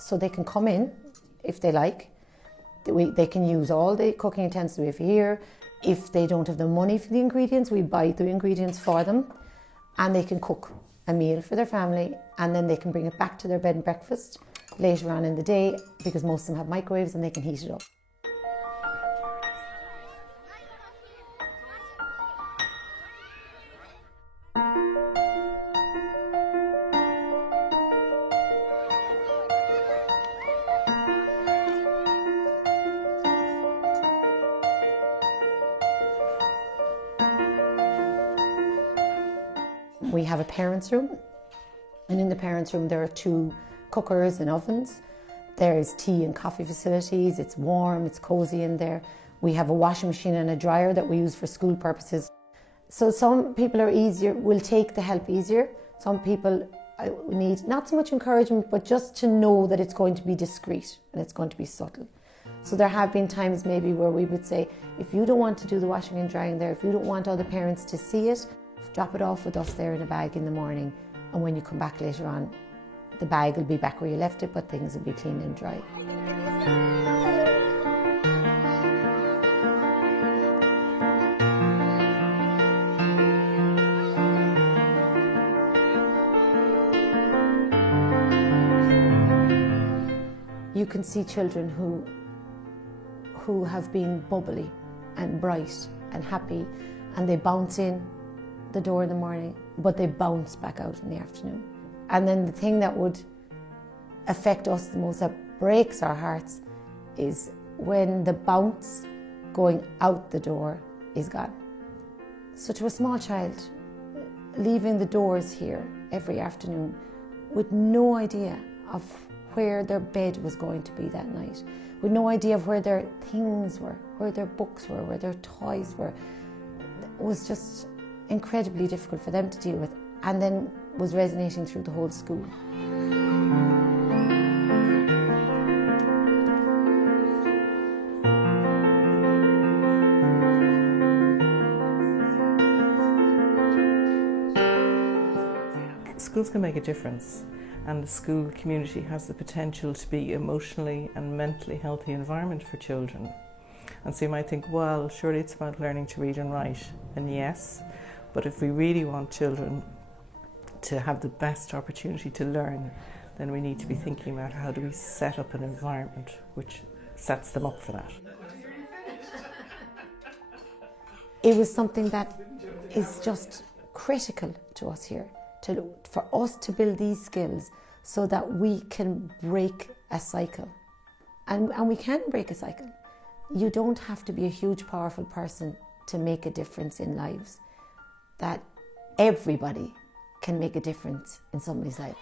so they can come in if they like. They can use all the cooking utensils we have here. If they don't have the money for the ingredients, we buy the ingredients for them, and they can cook a meal for their family, and then they can bring it back to their bed and breakfast later on in the day, because most of them have microwaves and they can heat it up. We have a parents' room, and in the parents' room there are 2 cookers and ovens. There's tea and coffee facilities, it's warm, it's cosy in there. We have a washing machine and a dryer that we use for school purposes. So some people will take the help easier. Some people need not so much encouragement, but just to know that it's going to be discreet and it's going to be subtle. So there have been times maybe where we would say, if you don't want to do the washing and drying there, if you don't want other parents to see it, drop it off with us there in a bag in the morning, and when you come back later on, the bag will be back where you left it, but things will be clean and dry. You can see children who have been bubbly and bright and happy, and they bounce in the door in the morning, but they bounce back out in the afternoon. And then the thing that would affect us the most, that breaks our hearts, is when the bounce going out the door is gone. So to a small child, leaving the doors here every afternoon with no idea of where their bed was going to be that night, with no idea of where their things were, where their books were, where their toys were, it was just incredibly difficult for them to deal with, and then was resonating through the whole school. Schools can make a difference, and the school community has the potential to be emotionally and mentally healthy environment for children. And so you might think, well, surely it's about learning to read and write, and yes, but if we really want children to have the best opportunity to learn, then we need to be thinking about how do we set up an environment which sets them up for that. It was something that is just critical to us here, for us to build these skills so that we can break a cycle. And we can break a cycle. You don't have to be a huge, powerful person to make a difference in lives. That everybody can make a difference in somebody's life.